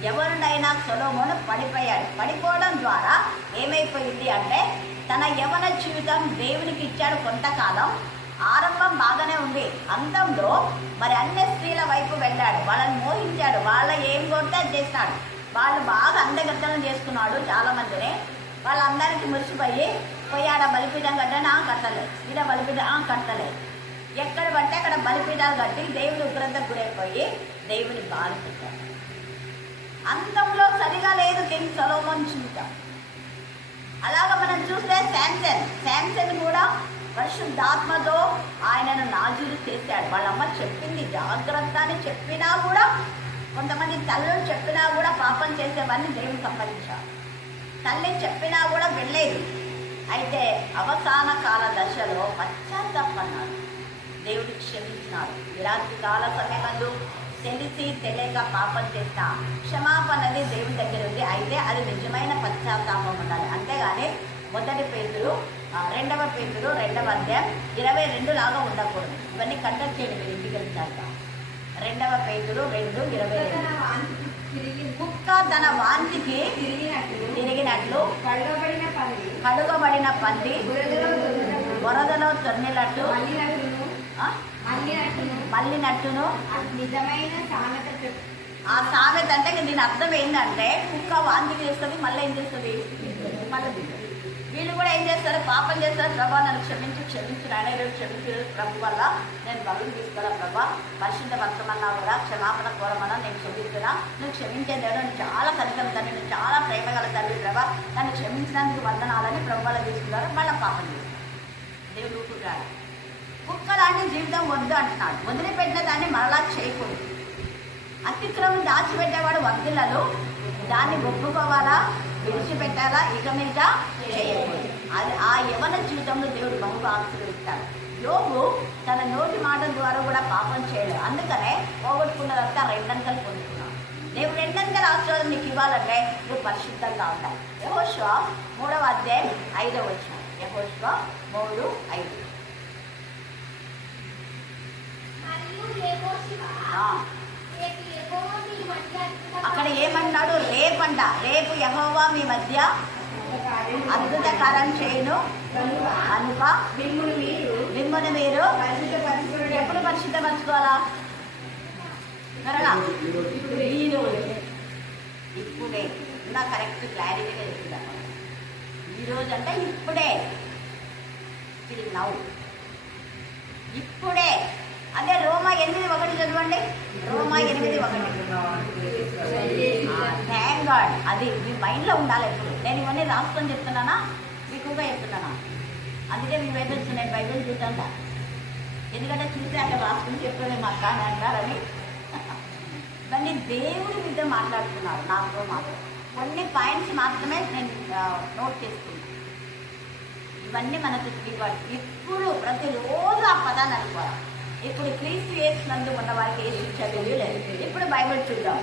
యవనుడైన సొలొమోను పడిపోయాడు. పడిపోవడం ద్వారా ఏమైపోయింది అంటే తన యవన జీవితం దేవునికి ఇచ్చాడు కొంతకాలం. ఆరంభం బాగానే ఉంది, అంతంలో మరి అన్ని స్త్రీల వైపు వెళ్ళాడు, వాళ్ళని మోహించాడు, వాళ్ళ ఏం కొడితే అది చేస్తాడు. వాళ్ళు బాగా అందగత్తలను చేసుకున్నాడు చాలామందిని. వాళ్ళందరికీ మురిసిపోయి పోయాడ బలిపీఠం కట్టని కట్టలేదు, ఈడ బలిపీఠం కట్టలేదు, ఎక్కడ పడితే అక్కడ బలిపీఠాలు కట్టి దేవుని ఉగ్రతకు గురైపోయి దేవుని బాధ పెట్టాడు. అంతంలో సరిగా లేదు కింగ్ సొలొమోన్ జీవితం. అలాగ మనం చూస్తే శాంసన్ కూడా పరిశుద్ధాత్మతో ఆయనను నాజీలు చేశాడు. వాళ్ళమ్మ చెప్పింది జాగ్రత్త అని చెప్పినా కూడా, కొంతమంది తల్లులు చెప్పినా కూడా పాపం చేసేవాడిని దేవుని సంపాదించారు. తల్లి చెప్పినా కూడా వెళ్ళలేదు. అయితే అవసాన కాల దశలో పశ్చాత్తాపన్నాడు, దేవుడు క్షమించినాడు. విరాత్రి కాల సమయమందు తెలిసి తెలియక పాపం చేసిన క్షమాపణది దేవుని దగ్గర ఉంది. అయితే అది నిజమైన పశ్చాత్తాపం ఉండాలి, అంతేగాని మొదటి పేతురు 2వ పేతురు 2వ అధ్యాయం 22 లాగా ఉండకూడదు. ఇవన్నీ కండక్ట్ చేయండి మీరు ఇంటికి వెళ్తాక. 2వ పేతురు 2:22 కుక్క తన వాంతికి తిరిగినట్లు కడుగబడిన పంది వరదలో తొర్నినట్టు మళ్ళినట్టును నిజమైన సామెత. ఆ సామెత అంటే దీని అర్థం ఏంటంటే కుక్క వాంతికి చేస్తుంది, మళ్ళీ ఏం చేస్తుంది, మళ్ళీ వీళ్ళు కూడా ఏం చేస్తారు, పాపం చేస్తారు. ప్రభా నన్ను క్షమించు నాయన, క్షమించు ప్రభు వల్ల నేను బదులు తీసుకురా ప్రభా, పరిశుద్ధ పత్రమన్నా కూడా క్షమాపణ కోరమన్నా నేను క్షమిస్తున్నా, నువ్వు క్షమించేదేదో నేను చాలా కనికరం తండ్రి, నేను చాలా ప్రేమగల తండ్రి ప్రభా, నన్ను క్షమించడానికి వందనాలని ప్రభు వల్ల తీసుకున్నారు. మళ్ళీ పాపం చేస్తారు. దేవుడు ఊరుకుంటాడు. కుక్క లాంటి జీవితం వద్దు అంటున్నాడు. వదిలిపెట్టిన దాన్ని మరలా చేయకూడదు. అతిక్రమం దాచిపెట్టేవాడు వర్ధిల్లలో దాన్ని ఒప్పుకోవాలా, విడిచిపెట్టాలా, ఇక మీద చేయకూడదు. అది ఆ యవన జీవితంలో దేవుడు బహుగా ఆశీర్వదిస్తాడు. యోబు తన నోటి మాట ద్వారా కూడా పాపం చేయలేదు, అందుకనే పోగొట్టుకున్నదంతా రెండంతలు పొందుకున్నాడు. దేవుడు రెండంతల ఆశీర్వాదం నీకు ఇవ్వాలంటే నువ్వు పరిశుద్ధంగా ఉంటాయి. యెహోషువ 3వ అధ్యాయం 5వ వచనం. యెహోషువ 3:5. అక్కడ ఏమన్నాడు, రేపంట, రేపు యెహోవా మీ మధ్య అద్భుత కార్యం చేయను కనుక మిమ్మును మీరు ఎప్పుడు పరిశుద్ధపరచుకోవాలా? ఈరోజు, ఇప్పుడే. నా కరెక్ట్ క్లారిటీగా చెప్తాను. ఈరోజు అంటే ఇప్పుడే, ఇప్పుడే. అదే రోమా 8:1 చదవండి. రోమా 8:1. Thank God. అది మీ మైండ్లో ఉండాలి ఎప్పుడు. నేను ఇవన్నీ రాసుకొని చెప్తున్నానా, మీకుగా చెప్తున్నానా? అందుకే మీ బైబిల్స్ నేను బైబిల్ చూద్దా, ఎందుకంటే చూస్తే అక్కడ రాసుకుని చెప్పలేము అక్క అని అంటారని. ఇవన్నీ దేవుడి మీద మాట్లాడుతున్నారు, నాతో మాత్రం కొన్ని పాయింట్స్ మాత్రమే నేను నోట్ చేసుకున్నాను. ఇవన్నీ మనకు ఇప్పుడు ప్రతిరోజు ఆ పదాన్ని అనుకోవాలి. ఇప్పుడు క్రీస్తు యేసునందు ఉన్న వారికి ఏ శిక్ష లేదు. ఇప్పుడు బైబిల్ చూద్దాం.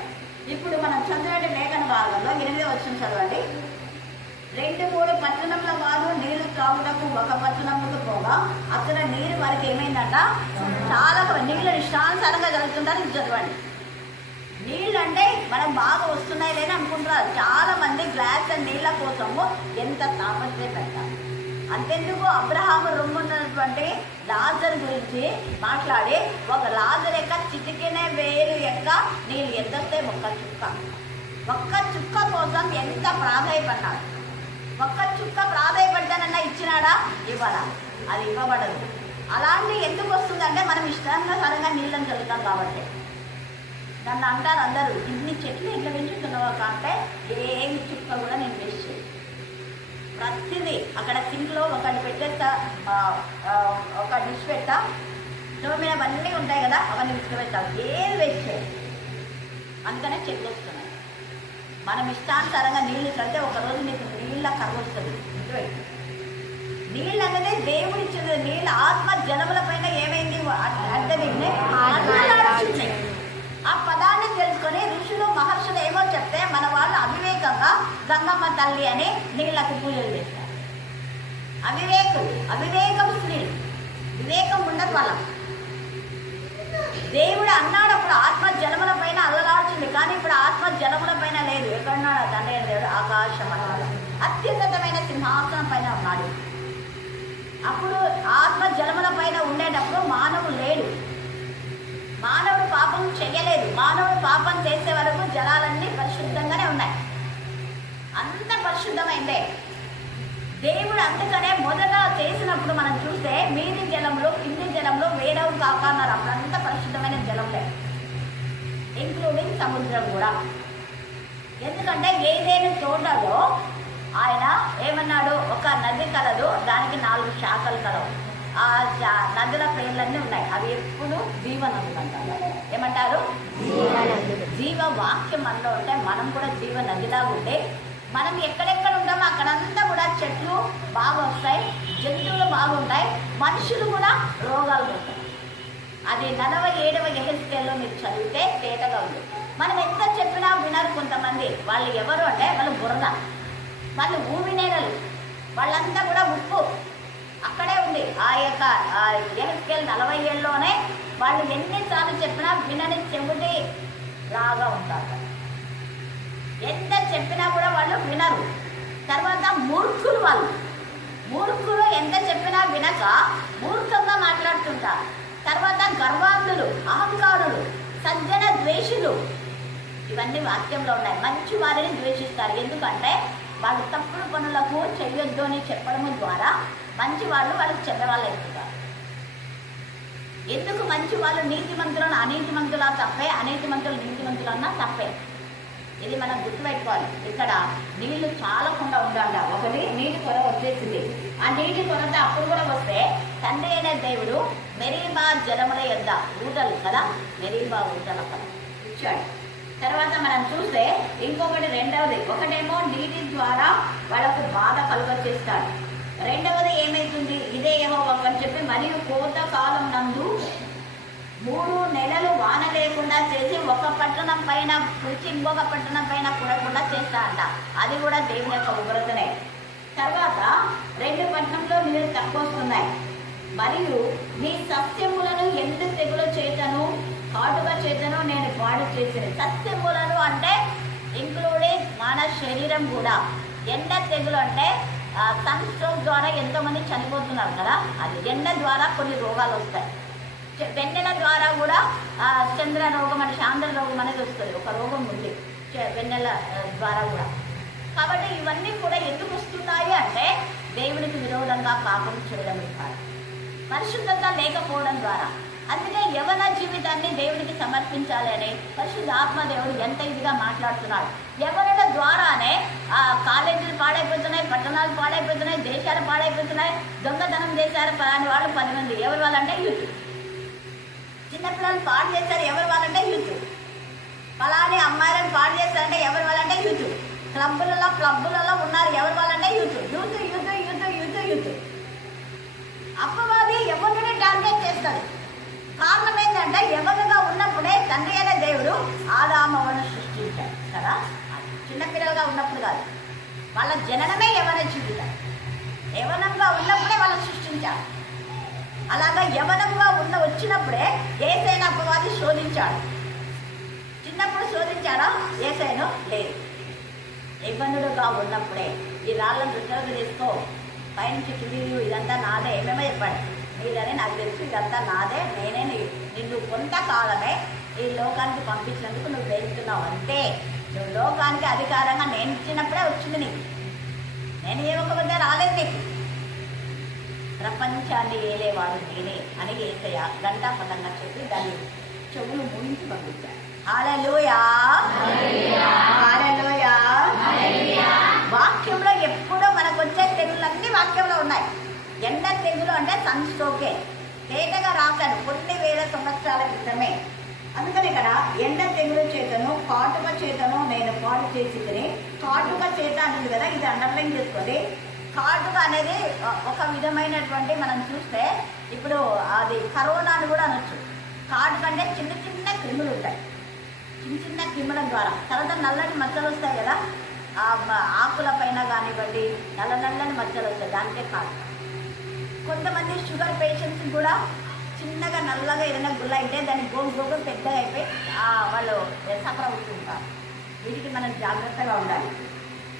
ఇప్పుడు మనం చదివే లేఖన భాగంలో 8వ వచనం చదవండి. 2-3 పట్టణంల వారు నీళ్లు త్రాగుటకు ఒక పట్టణముకు పోగా అక్కడ నీరు వారికి ఏమైందట, చాలా నీళ్ళు ఇష్టానుసారంగా జరుగుతుంటారు. ఇది చదవండి. నీళ్ళు అంటే మనం బాగా వస్తున్నాయి లేని అనుకుంటున్నారు. చాలా మంది గ్లాస్ నీళ్ళ కోసము ఎంత తాపత్రయపడతారు. అంతెందుకు అబ్రహాము రొమ్మున్నటువంటి లాజర్ గురించి మాట్లాడి, ఒక లాజర్ యొక్క చిటికెన వేలు యొక్క నీళ్ళు ఎంత వస్తే ఒక్క చుక్క కోసం ఎంత ప్రాధాయపడ్డాడు. ఒక్క చుక్క ప్రాధాయపడ్డానన్నా ఇచ్చినాడా? ఇవ్వాలా? అది ఇవ్వబడదు. అలాంటి ఎందుకు వస్తుందంటే మనం ఇష్టానుసారంగా నీళ్ళని చల్లుతాం కాబట్టి. నన్ను అంటారు అందరూ, ఇన్ని చెట్లు ఎట్లా పెంచుతున్నావా అంటే ఏమి చుక్క కూడా నేను వేస్ట్ చేయను. ప్రతిదీ అక్కడ సింక్లో ఒకటి పెట్టేస్తా, ఒక డిష్ పెట్టా, స్టవ్ మీద అవన్నీ ఉంటాయి కదా, అవన్నీ విసిరిపెట్టాలి. ఏది వేస్ట్ చేయాలి. అందుకనే చెట్లు వస్తున్నాయి. మనం ఇష్టానుసారంగా నీళ్లు చల్లితే ఒకరోజు నీకు నీళ్ళ కరువు వస్తుంది. నీళ్ళు అనేది దేవుడు ఇచ్చింది. నీళ్ళు ఆత్మ జలముల పైన ఏమైంది అంటే ఆ పదాన్ని తెలుసుకొని ఋషులు మహర్షులు ఏమో చెప్తే మన వాళ్ళు అవివేకంగా గంగమ్మ తల్లి అని నీళ్ళకు పూజలు చేస్తారు. అవివేకం స్త్రీలు, వివేకం ఉండదు వాళ్ళ. దేవుడు అన్నాడప్పుడు ఆత్మ జలముల పైన అల్లలాడుతుంది, కానీ ఇప్పుడు ఆత్మ జలముల పైన లేదు. ఎక్కడున్నాడు తండ్రి దేవుడు? ఆకాశం అన్నాడు. అత్యున్నతమైన సింహాసనం పైన ఉన్నాడు. అప్పుడు ఆత్మ జలముల పైన ఉండేటప్పుడు మానవుడు లేడు. మానవుడు పాపం చెయ్యలేదు. మానవుడు పాపం చేసే వరకు జలాలన్నీ పరిశుద్ధంగానే ఉన్నాయి. అంత పరిశుద్ధమైందే దేవుడు. అందుకనే మొదట చేసినప్పుడు మనం చూస్తే మీది జలంలో కింది జలంలో వేడవు కాక అన్నారు. అప్పుడంతా పరిశుద్ధమైన జలంలే, ఇంక్లూడింగ్ సముద్రం కూడా. ఎందుకంటే ఏదైనా తోటలో ఆయన ఏమన్నాడు, ఒక నది కలదు, దానికి 4 శాఖలు కలవు. ఆ నదుల పేర్లన్నీ ఉన్నాయి. అవి ఎప్పుడు జీవనదులు అంటారు. ఏమంటారు? జీవవాక్యం మనలో ఉంటే మనం కూడా జీవ నదిలాగా ఉంటే మనం ఎక్కడెక్కడ ఉంటామో అక్కడంతా కూడా చెట్లు బాగా వస్తాయి, జంతువులు బాగుంటాయి, మనుషులు కూడా రోగాలు ఉంటాయి. అది 47వ యెహెజ్కేలులో మీరు చదివితే తేటగా ఉంది. మనం ఎంత చెప్పినా వినరు కొంతమంది. వాళ్ళు ఎవరు అంటే వాళ్ళు బురద, వాళ్ళు భూమి నేలలు, వాళ్ళంతా కూడా ఉప్పు. అక్కడే ఉంది ఆ యొక్క యెహెజ్కేలు 47లోనే. వాళ్ళు ఎన్నిసార్లు చెప్పినా వినని చెబుతే లాగా ఉంటారు. ఎంత చెప్పినా కూడా వాళ్ళు వినరు. తర్వాత మూర్ఖులు, మూర్ఖులు ఎంత చెప్పినా వినక మూర్ఖంగా మాట్లాడుతుంటారు. తర్వాత గర్వాంధులు, అహంకారులు, సజ్జన ద్వేషులు, ఇవన్నీ వాక్యంలో ఉన్నాయి. మంచి వారిని ద్వేషిస్తారు. ఎందుకంటే వాళ్ళు తప్పుడు పనులకు చెయ్యొద్దు అని చెప్పడం ద్వారా మంచి వాళ్ళు వాళ్ళకి చెడ్డవాళ్ళు అవుతారు. ఎందుకు మంచి వాళ్ళు నీతిమంతులను అనీతిమంతులా తప్పే, అనీతిమంతులు నీతిమంతులన్నా తప్పే. ఇది మనం గుర్తుపెట్టుకోవాలి. ఇక్కడ నీళ్లు చాలకుండా ఉండాలి. ఒకటి నీటి కొర వచ్చేసింది. ఆ నీటి కొరత అప్పుడు కూడా వస్తే తండ్రి అయిన దేవుడు మెరీబా జలముల యొద్ద ఊటలు కదా, మెరీబా ఊటల ఇచ్చాడు. తర్వాత మనం చూస్తే ఇంకొకటి రెండవది, ఒకటేమో నీటి ద్వారా వాళ్ళకు బాధ కలుగచేస్తాడు. రెండవది ఏమైతుంది, ఇదే యెహోవా అని చెప్పి మరియు కోత కాలం నందు 3 నెలలు వాన లేకుండా చేసి ఒక పట్టణం పైన కురిచి ఇంకొక పట్టణం పైన కురకుండా చేస్తా అంట. అది కూడా దేవుని యొక్క ఉగ్రతనే. తర్వాత 2 పట్టణంలో నీరు తక్కువ వస్తున్నాయి. మరియు నీ సస్యములను ఎండు తెగుల చేతను కాటుగా చేతను నేను పాడు చేసిన. సస్యములను అంటే ఇంక్లూడింగ్ మన శరీరం కూడా. ఎండ తెగులు అంటే సన్ స్ట్రోక్ ద్వారా ఎంతోమంది చనిపోతున్నారు కదా, అది ఎండ ద్వారా కొన్ని రోగాలు వస్తాయి. వెన్నెల ద్వారా కూడా చంద్ర రోగం అంటే చాంద్ర రోగం అనేది వస్తుంది. ఒక రోగం ఉంది వెన్నెల ద్వారా కూడా. కాబట్టి ఇవన్నీ కూడా ఎందుకు వస్తున్నాయి అంటే దేవునికి విరోధంగా పాపం చేయడం ద్వారా, పరిశుద్ధత లేకపోవడం ద్వారా. అందుకే యవన జీవితాన్ని దేవునికి సమర్పించాలి అని పరిశుద్ధ ఆత్మదేవుడు ఎంత ఇదిగా మాట్లాడుతున్నాడు. యవనుల ద్వారానే కాలేజీలు పాడైపోతున్నాయి, పట్టణాలు పాడైపోతున్నాయి, దేశాలు పాడైపోతున్నాయి. దొంగతనం చేశారు పలాని వాళ్ళు 10 మంది. ఎవరు వాళ్ళంటే యూత్. చిన్నపిల్లలు పాడు చేశారు, ఎవరు వాళ్ళంటే యూత్. పలాని అమ్మాయిలను పాడు చేశారంటే ఎవరు వాళ్ళంటే యూత్. క్లబ్బులలో ఉన్నారు, ఎవరు వాళ్ళంటే youth. Youth youth youth youth youth. అపవాది ఎవరిని టార్గెట్ చేస్తాడు. కారణం ఏంటంటే ఎవరుగా ఉన్నప్పుడే తండ్రి అయిన దేవుడు ఆదామవను సృష్టించాడు కదా, చిన్నపిల్లలుగా ఉన్నప్పుడు కాదు. వాళ్ళ జననమే యవన జీవితం. యవనంగా ఉన్నప్పుడే వాళ్ళు సృష్టించాడు. అలాగా యవనంగా వచ్చినప్పుడే యేసయ్యను అపవాది శోధించాడు. చిన్నప్పుడు శోధించాడా? యేసయ్యను లేదు. యవనుడుగా ఉన్నప్పుడే ఈ రాళ్ళను రుచలుగా తీసుకో, పైనుంచి కింది ఇదంతా నాదే, ఏమేమో చెప్పాడు. మీదని నాకు తెలుసు, ఇదంతా నాదే, నేనే నిన్ను కొంతకాలమే ఈ లోకానికి పంపించినందుకు నువ్వు గ్రహిస్తున్నావు. అంతే, నువ్వు లోకానికి అధికారంగా నేను ఇచ్చినప్పుడే వచ్చింది నీకు. నేను ఏ ఒక మధ్య రాలేదు నీకు. ప్రపంచాన్ని ఏలేవాడు నేనే అని యేసయ్య గంటాపదంగా చెప్పి దాన్ని చెవులు ముగించి పంపించాడు. హల్లెలూయా, హల్లెలూయా. వాక్యంలో ఎప్పుడో మనకు వచ్చే తెగుళ్ళన్నీ వాక్యంలో ఉన్నాయి. ఎండ తెగులు అంటే సన్ స్ట్రోకే తేటగా రాశాడు కొన్ని వేల సంవత్సరాల క్రితమే. అందుకని ఇక్కడ ఎండ తెగులు చేతను కాటుక చేతను నేను పాడు చేసి కాటుక చేత అనేది కదా, ఇది అండర్లైన్ చేసుకోండి. కాటుక అనేది ఒక విధమైనటువంటి మనం చూస్తే ఇప్పుడు అది కరోనాను కూడా అనొచ్చు. కాటుక అంటే చిన్న చిన్న క్రిములు ఉంటాయి. చిన్న చిన్న క్రిముల ద్వారా తర్వాత నల్లని మచ్చలు వస్తాయి కదా, ఆకుల పైన కానివ్వండి నల్లని మచ్చలు వస్తాయి, దానికే కాటుక. కొంతమంది షుగర్ పేషెంట్స్ కూడా చిన్నగా నల్లగా ఏదైనా గుల్ల అయితే దాన్ని గోగు పెద్దగా అయిపోయి వాళ్ళు సఫర్ అవుతుంటారు. వీటికి మనం జాగ్రత్తగా ఉండాలి.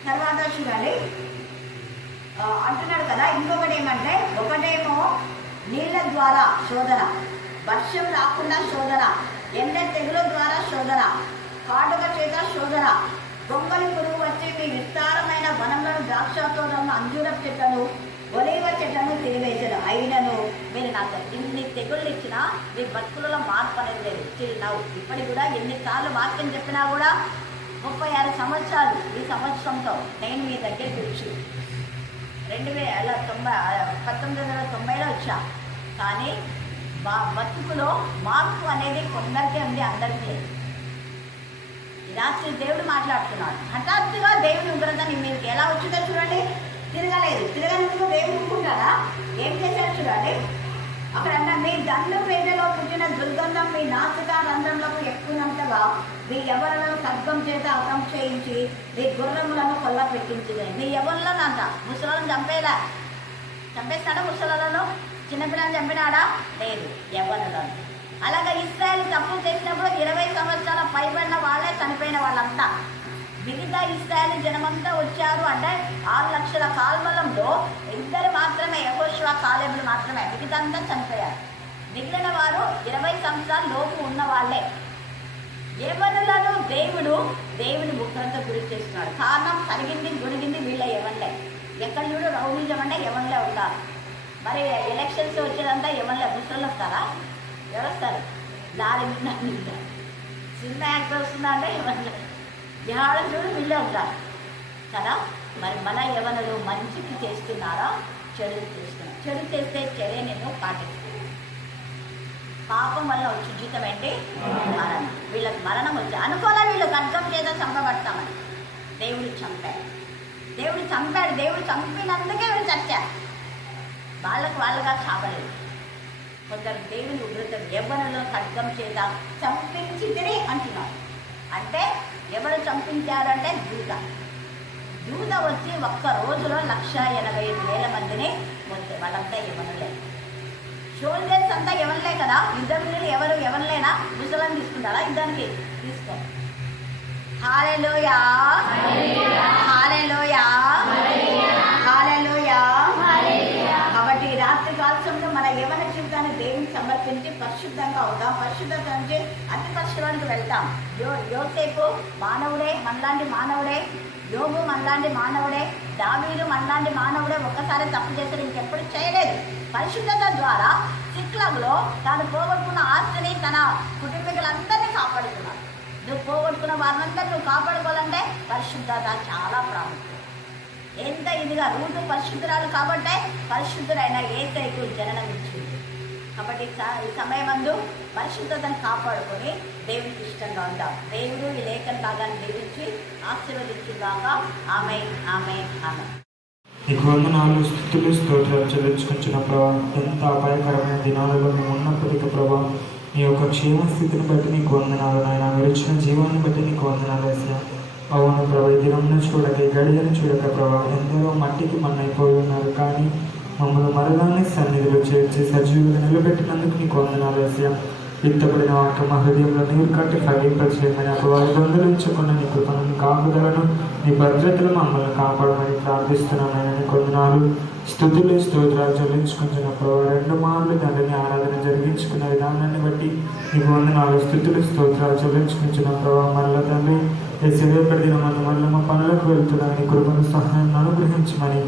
తర్వాత చూడాలి అంటున్నాడు కదా. ఇంకొకటి ఏమంటే, ఒకటేమో నీళ్ళ ద్వారా శోధన, వర్షం రాకుండా శోధన, ఎండ తెగుల ద్వారా శోధన, కాటుక చేత శోధన, దొంగలి పురుగు వచ్చి మీ విస్తారమైన వనములను, ద్రాక్ష తోటలను, అంజూర చెట్లను, ఒలీవ చెట్లను తిరివేశాను. అయినను మీరు నాకు ఇన్ని తెగుళ్ళు ఇచ్చినా మీ బతుకులలో మార్పు అనేది లేదు. చిరునవ్వు ఇప్పటికి కూడా ఎన్నిసార్లు వాక్యం చెప్పినా కూడా 36 సంవత్సరాలు ఈ సంవత్సరంతో నేను మీ దగ్గరికి వచ్చి 1990లో వచ్చా. కానీ మా బతుకులో మార్పు అనేది కొందరికే ఉంది, అందరికీ లేదు. రాత్రి దేవుడు మాట్లాడుతున్నాడు. హఠాత్తుగా దేవుని ఉగ్రత నీ మీదకి ఎలా వచ్చిందో చూడండి. తిరగలేదు, తిరగనందుకు దేవుడు అనుకుంటారా? ఏం చేశాడు చూడండి. అక్కడ మీ దండు పేదలో పుట్టిన దుర్గంధం మీ నాసిక రంధ్రంలోకి ఎక్కువనంతగా మీ యవనులను ఖడ్గం చేత హతం చేయించి మీ గుర్రములను కొల్ల పెట్టించింది. మీ యవనులను అంట ముసలను చంపేస్తాడా? ముసలను చిన్నపిల్లలను చంపినాడా? లేదు, యవనులను. అలాగే ఇశ్రాయేలు తప్పు చేసినప్పుడు 20 సంవత్సరాల పైబడిన వాళ్ళే చనిపోయిన వాళ్ళంతా. మిగతా ఇశ్రాయేలు జనమంతా వచ్చారు అంటే 6 లక్షల కాల్బలంలో 2 మాత్రమే, యెహోషువ కాలేబులు మాత్రమే, మిగతా అంతా చనిపోయారు. మిగిలిన వారు 20 సంవత్సరాల లోపు ఉన్న వాళ్ళే. యవనులను దేవుని ఉగ్రత గురి చేస్తున్నాడు. కారణం కరిగింది గురిగింది వీళ్ళ యవనులే. ఎక్కడ చూడు రౌడీజం అంటే యవనులే ఉంటారు. మరి ఎలక్షన్స్ వచ్చేదంతా యవనులే. ముసలు వస్తారా? ఎవరు వస్తారు? లారీ మీద సినిమా యాక్టర్ వస్తుందా అంటే యవనులే. ఎవడ చూడు వీళ్ళే ఉంటారు కదా. మరి మన యవనులు మంచికి చేస్తున్నారా? చెడు చేస్తున్నారు. చెడు చేస్తే చెడే నేను పాటిస్తాను. పాపం వల్ల వచ్చి జీతం ఏంటి? మరణం. వీళ్ళకి మరణం వచ్చి అనుకోలే, వీళ్ళు ఖడ్గం చేత చంపబడతామని. దేవుడు చంపాడు. దేవుడు చంపినందుకే వీళ్ళు చచ్చారు. వాళ్ళుగా చావలేదు. కొందరు దేవుని ఉగ్రత యవ్వనులను ఖడ్గం చేత చంపించి తిని అంటున్నారు. అంటే ఎవరు చంపించారంటే దూత వచ్చి ఒక్క రోజులో 1,85,000 మందిని మొత్తం వాళ్ళంతా యవనులే. సోల్జర్స్ అంతా యవనులే కదా. యుద్ధం ఎవరు యవనులేనా? ముసలని తీసుకుంటారా? యుద్ధానికి తీసుకో. హల్లెలూయా, హల్లెలూయా, హల్లెలూయా. కాబట్టి రాత్రి కాల్సంలో మన యవన జీవితాన్ని దేవునికి సమర్పించి పరిశుద్ధంగా అవుతాం. పరిశుద్ధత నుంచి అతి పరిశుభ్రానికి వెళ్తాం. యోసేపు మానవుడే, మనలాంటి మానవుడే. యోబు మనలాంటి మానవుడే. దావీదు మనలాంటి మానవుడే. ఒక్కసారి తప్పు చేస్తే ఇంకెప్పుడు చేయలేదు. పరిశుద్ధత ద్వారా సిక్లగ్లో తాను పోగొట్టుకున్న ఆస్తిని తన కుటుంబీకులందరినీ కాపాడుతున్నాడు. నువ్వు పోగొట్టుకున్న వారినందరూ నువ్వు కాపాడుకోవాలంటే పరిశుద్ధత చాలా ప్రాముఖ్యం. ఎంత ఇదిగా రూటు పరిశుద్ధురాలు కాబట్టే పరిశుద్ధుడైన యేసయ్యకు జననం ఇచ్చింది. కాబట్టి ఈ సమయమందు పరిశుద్ధతను కాపాడుకొని దేవునికి ఇష్టంగా ఉందాం. దేవుడు ఈ లేఖన భాగాన్ని దీవించి ఆశీర్వదించుగాక. ఆమేన్, ఆమేన్, ఆమేన్. నీకు వందనాలు, స్తుతులు, స్తోత్రాలు చెల్లించుకుంటున్న ప్రభా. ఎంత అపాయకరమైన దినాలలో మేము ఉన్నప్పటికీ ప్రభా, నీ యొక్క క్షేమ స్థితిని బట్టి నీకు వందనాలు నాయన. మీరు ఇచ్చిన జీవాన్ని బట్టి నీకు వందనాలు వేసిన. అవును ప్రభా, ఈ దినమును చూడక, ఈ గడియను చూడక ప్రభా, ఎందరో మట్టికి మన్నైపోయి ఉన్నారు. కానీ మమ్మల్ని మరణాన్ని సన్నిధిలో చేర్చి సజీవులు నిలబెట్టినందుకు నీకు వందనాలు యేసయ్యా. విత్తబడిన వాక్యం మా హృదయంలో నీరు కట్టి ఫలింపచేయమని, అపవాది దొంగలించకుండా నీ కృపను కాపుదలను నీ భద్రతలు మమ్మల్ని కాపాడమని ప్రార్థిస్తున్నామని నీకు వందనాలు. స్తుతులు స్తోత్రాలు చెల్లించుకుంటున్న ప్రభావ 2 మార్లు తండ్రిని ఆరాధన జరిగించుకున్న విధానాన్ని బట్టి నీకు వందనాలు. స్తుతులు స్తోత్రాలు చెల్లించుకుంటున్న ప్రభావ మరల తండ్రి రేపటి దినమందు మరల మా పనులకు వెళ్తున్నా నీ కృపను సహాయం అనుగ్రహించమని,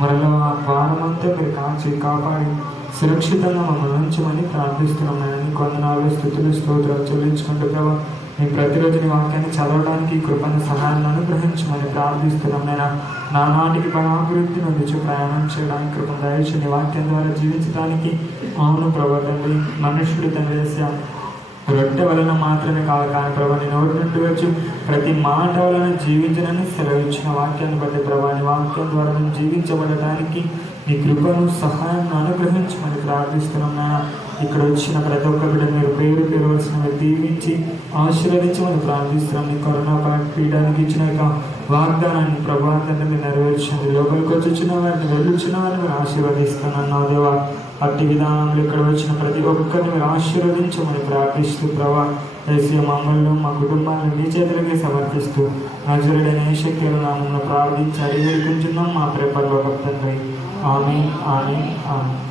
మరల వారమంతా మీరు కాచి కాపాడి సురక్షితంగా మమ్మల్ని ఉంచమని ప్రార్థిస్తున్నామని నీకు వందనాలు. స్తుతులు స్తోత్రాలు చెల్లించుకుంటూ ప్రభావ నీ ప్రతిరోజు నీ వాక్యాన్ని చదవడానికి కృపను సహాయాన్ని అనుగ్రహించమని ప్రార్థిస్తున్నాం. నేను నానాటికి బలాభివృద్ధి నొందించి ప్రయాణం చేయడానికి కృపను దయచేసి నీ వాక్యం ద్వారా జీవించడానికి. అవును ప్రభా తండ్రి, మనుషుడు తండ్రి చేసే రొట్టె వలన మాత్రమే కాదు కానీ ప్రభా నీ నోటి నుండి వచ్చి ప్రతి మాట వలన జీవించడానికి సెలవిచ్చిన వాక్యాన్ని బట్టి ప్రభా నీ వాక్యం ద్వారా మేము జీవించబడటానికి నీ కృపను సహాయం అనుగ్రహించమని ప్రార్థిస్తున్నాం. ఇక్కడ వచ్చిన ప్రతి ఒక్క బిడ్డ మీరు పేరు వలసినవి దీవించి ఆశీర్వదించమని ప్రార్థిస్తున్నాం. నీ కరోనా పీడానికి ఇచ్చిన యొక్క వాగ్దానాన్ని ప్రభావితంగా మీరు నెరవేర్చండి. లోపలికి వచ్చిన వారిని వెళ్ళొచ్చిన వారిని మీరు ఆశీర్వదిస్తున్నాను దేవా. అట్టి విధానంలో ఇక్కడ వచ్చిన ప్రతి ఒక్కరిని మీరు ఆశీర్వదించమని ప్రార్థిస్తూ ప్రభా యేసయ్య మమ్మల్ని మా కుటుంబాన్ని నీ చేతులకే సమర్పిస్తూ నజరుడైన యేసు నామములో ప్రార్థించి అడిగి వేడుకుంటున్నాం మా ప్రేమ తండ్రి. ఆమేన్ ఆమేన్ ఆమేన్.